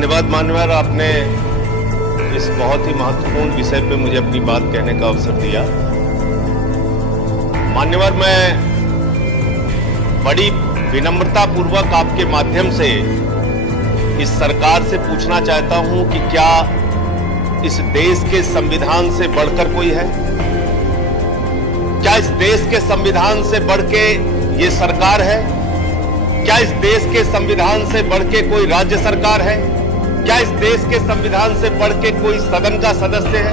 धन्यवाद मान्यवर, आपने इस बहुत ही महत्वपूर्ण विषय पे मुझे अपनी बात कहने का अवसर दिया। मान्यवर, मैं बड़ी विनम्रता पूर्वक आपके माध्यम से इस सरकार से पूछना चाहता हूं कि क्या इस देश के संविधान से बढ़कर कोई है? क्या इस देश के संविधान से बढ़ के ये सरकार है? क्या इस देश के संविधान से बढ़ के कोई राज्य सरकार है? क्या इस देश के संविधान से बढ़ के कोई सदन का सदस्य है?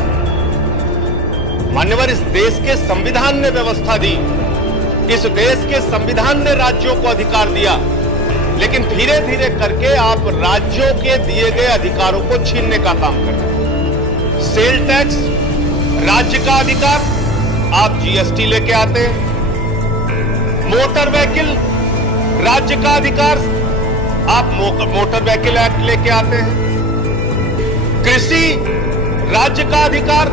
मान्यवर, इस देश के संविधान ने व्यवस्था दी, इस देश के संविधान ने राज्यों को अधिकार दिया, लेकिन धीरे धीरे करके आप राज्यों के दिए गए अधिकारों को छीनने का काम कर रहे हैं। सेल टैक्स राज्य का अधिकार, आप जीएसटी लेके आते हैं। मोटर व्हीकल राज्य का अधिकार, आप मोटर व्हीकल एक्ट लेके आते हैं। कृषि राज्य का अधिकार,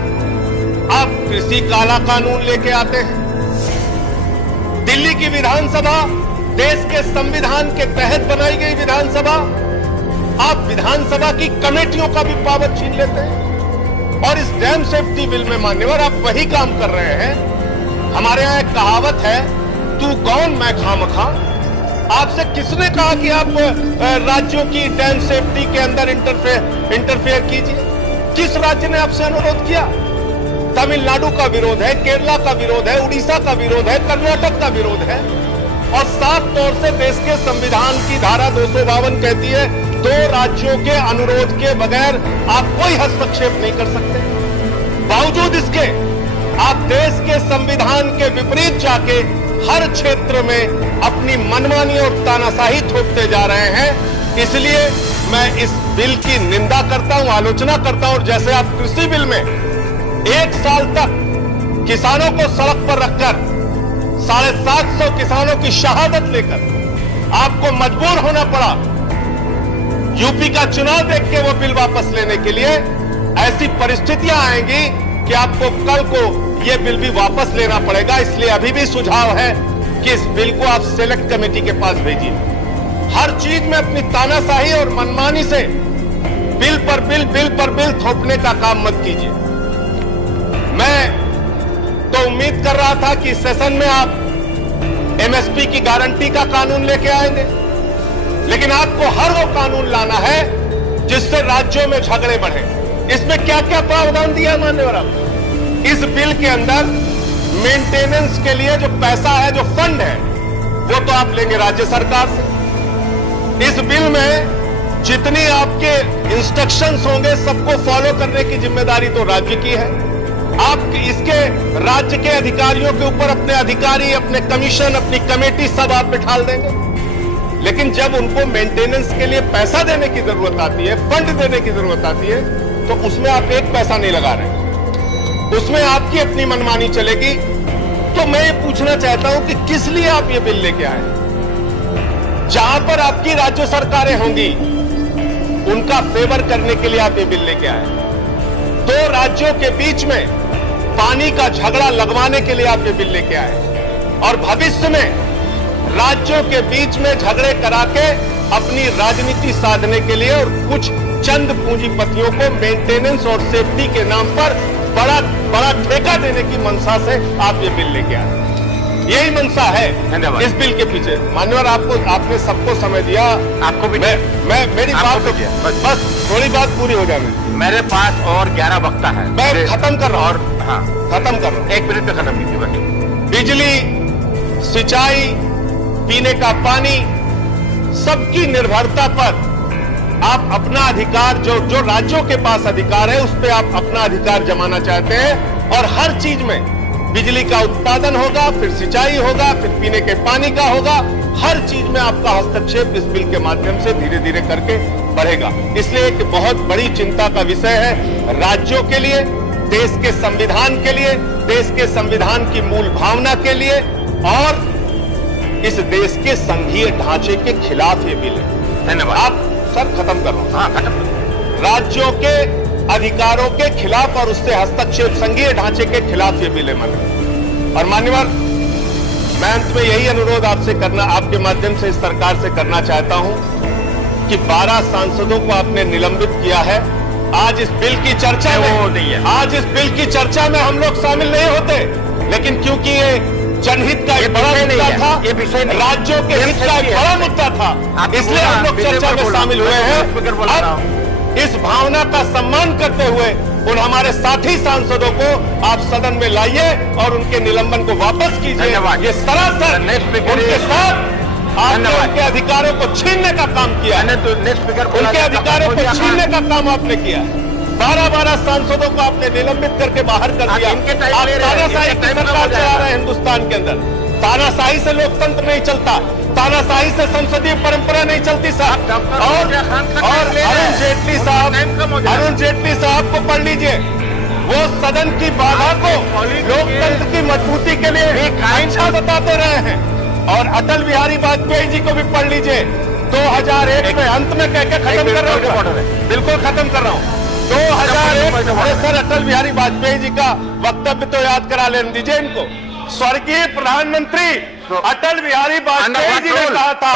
आप कृषि काला कानून लेके आते हैं। दिल्ली की विधानसभा, देश के संविधान के तहत बनाई गई विधानसभा, आप विधानसभा की कमेटियों का भी पावर छीन लेते हैं। और इस डैम सेफ्टी बिल में मान्यवर आप वही काम कर रहे हैं। हमारे यहां एक कहावत है, तू कौन मैं खामखा। आपसे किसने कहा कि आप राज्यों की डैम सेफ्टी के अंदर इंटरफेयर कीजिए? किस राज्य ने आपसे अनुरोध किया? तमिलनाडु का विरोध है, केरला का विरोध है, उड़ीसा का विरोध है, कर्नाटक का विरोध है। और साफ तौर से देश के संविधान की धारा 252 कहती है, दो राज्यों के अनुरोध के बगैर आप कोई हस्तक्षेप नहीं कर सकते। बावजूद इसके आप देश के संविधान के विपरीत जाके हर क्षेत्र में अपनी मनमानी और तानाशाही थोपते जा रहे हैं। इसलिए मैं इस बिल की निंदा करता हूं, आलोचना करता हूं। और जैसे आप कृषि बिल में 1 साल तक किसानों को सड़क पर रखकर 750 किसानों की शहादत लेकर आपको मजबूर होना पड़ा यूपी का चुनाव देख के वो बिल वापस लेने के लिए, ऐसी परिस्थितियां आएंगी कि आपको कल को ये बिल भी वापस लेना पड़ेगा। इसलिए अभी भी सुझाव है कि इस बिल को आप सेलेक्ट कमेटी के पास भेजिए। हर चीज में अपनी तानाशाही और मनमानी से बिल पर बिल थोपने का काम मत कीजिए। मैं तो उम्मीद कर रहा था कि सेशन में आप एमएसपी की गारंटी का कानून लेके आएंगे, लेकिन आपको हर वो कानून लाना है जिससे राज्यों में झगड़े बढ़े। इसमें क्या क्या प्रावधान दिया मान्यवर? आप इस बिल के अंदर मेंटेनेंस के लिए जो पैसा है, जो फंड है, वो तो आप लेंगे राज्य सरकार से। इस बिल में जितनी आपके इंस्ट्रक्शंस होंगे सबको फॉलो करने की जिम्मेदारी तो राज्य की है। आप इसके राज्य के अधिकारियों के ऊपर अपने अधिकारी, अपने कमीशन, अपनी कमेटी सब आप बिठा देंगे। लेकिन जब उनको मेंटेनेंस के लिए पैसा देने की जरूरत आती है, फंड देने की जरूरत आती है, तो उसमें आप एक पैसा नहीं लगा रहे, उसमें आपकी अपनी मनमानी चलेगी। तो मैं ये पूछना चाहता हूं कि किस लिए आप ये बिल लेके आए? जहां पर आपकी राज्य सरकारें होंगी उनका फेवर करने के लिए आप ये बिल लेके आए। दो राज्यों के बीच में पानी का झगड़ा लगवाने के लिए आप ये बिल लेके आए। और भविष्य में राज्यों के बीच में झगड़े करा के अपनी राजनीति साधने के लिए और कुछ चंद पूंजीपतियों को मेंटेनेंस और सेफ्टी के नाम पर बड़ा बड़ा ठेका देने की मंशा से आप ये बिल लेके आए। यही मंशा है इस बिल के पीछे। मान्यवर, आपने सबको समय दिया, आपको भी मैं मेरी बात बस थोड़ी बात पूरी हो जाए। मेरे पास और 11 वक्ता है, मैं खत्म कर रहा हूं। हाँ, खत्म कर रहा हूं। 1 मिनट में खत्म कीजिए बस। बिजली, सिंचाई, पीने का पानी, सबकी निर्भरता पर आप अपना अधिकार, जो राज्यों के पास अधिकार है, उस पर आप अपना अधिकार जमाना चाहते हैं। और हर चीज में बिजली का उत्पादन होगा, फिर सिंचाई होगा, फिर पीने के पानी का होगा। हर चीज में आपका हस्तक्षेप इस बिल के माध्यम से धीरे धीरे करके बढ़ेगा। इसलिए एक बहुत बड़ी चिंता का विषय है राज्यों के लिए, देश के संविधान के लिए, देश के संविधान की मूल भावना के लिए और इस देश के संघीय ढांचे के खिलाफ ये बिल है। धन्यवाद। आप सर खत्म कर लो। हाँ, खत्म करो। राज्यों के अधिकारों के खिलाफ और उससे हस्तक्षेप, संघीय ढांचे के खिलाफ ये बिल है मान्यवर। और मान्यवर, मैं अंत में यही अनुरोध आपसे करना, आपके माध्यम से इस सरकार से करना चाहता हूं कि 12 सांसदों को आपने निलंबित किया है। आज इस बिल की चर्चा में आज इस बिल की चर्चा में हम लोग शामिल नहीं होते, लेकिन क्योंकि ये जनहित का एक बड़ा मुद्दा था, राज्यों के हित का एक बड़ा मुद्दा था, इसलिए हम लोग चर्चा में शामिल हुए हैं। अब इस भावना का सम्मान करते हुए उन हमारे साथी सांसदों को आप सदन में लाइए और उनके निलंबन को वापस कीजिए। ये सरासर उनके साथ आपने उनके अधिकारों को छीनने का काम किया, उनके अधिकारों को छीनने का काम आपने किया। 12 सांसदों को आपने निलंबित करके बाहर कर दिया। आप तानाशाही की सरकार चला रहे हैं हिंदुस्तान के अंदर। तानाशाही से लोकतंत्र नहीं चलता, तानाशाही से संसदीय परंपरा नहीं चलती साहब। और अरुण जेटली साहब को पढ़ लीजिए, वो सदन की बाधा को लोकतंत्र की मजबूती के लिए अहिंसा बताते रहे हैं। और अटल बिहारी वाजपेयी जी को भी पढ़ लीजिए, 2001 में अंत में कह के खत्म कर रहा हूँ, बिल्कुल खत्म कर रहा हूँ। 2001 अरे सर, अटल बिहारी वाजपेयी जी का वक्तव्य तो याद करा लेने दीजिए इनको। स्वर्गीय प्रधानमंत्री अटल बिहारी वाजपेयी जी ने कहा था,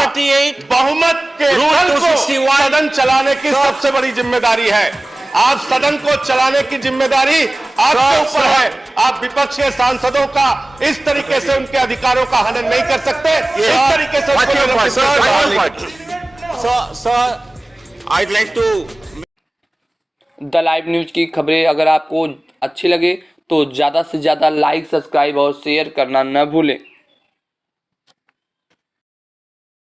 बहुमत के बल को सदन चलाने की सबसे बड़ी जिम्मेदारी है। आप सदन को चलाने की जिम्मेदारी आपके ऊपर है। आप विपक्ष के सांसदों का इस तरीके से उनके अधिकारों का हनन नहीं कर सकते, इस तरीके से I'd like to the live news की खबरें अगर आपको अच्छी लगे तो ज़्यादा से ज़्यादा लाइक, सब्सक्राइब और शेयर करना न भूलें।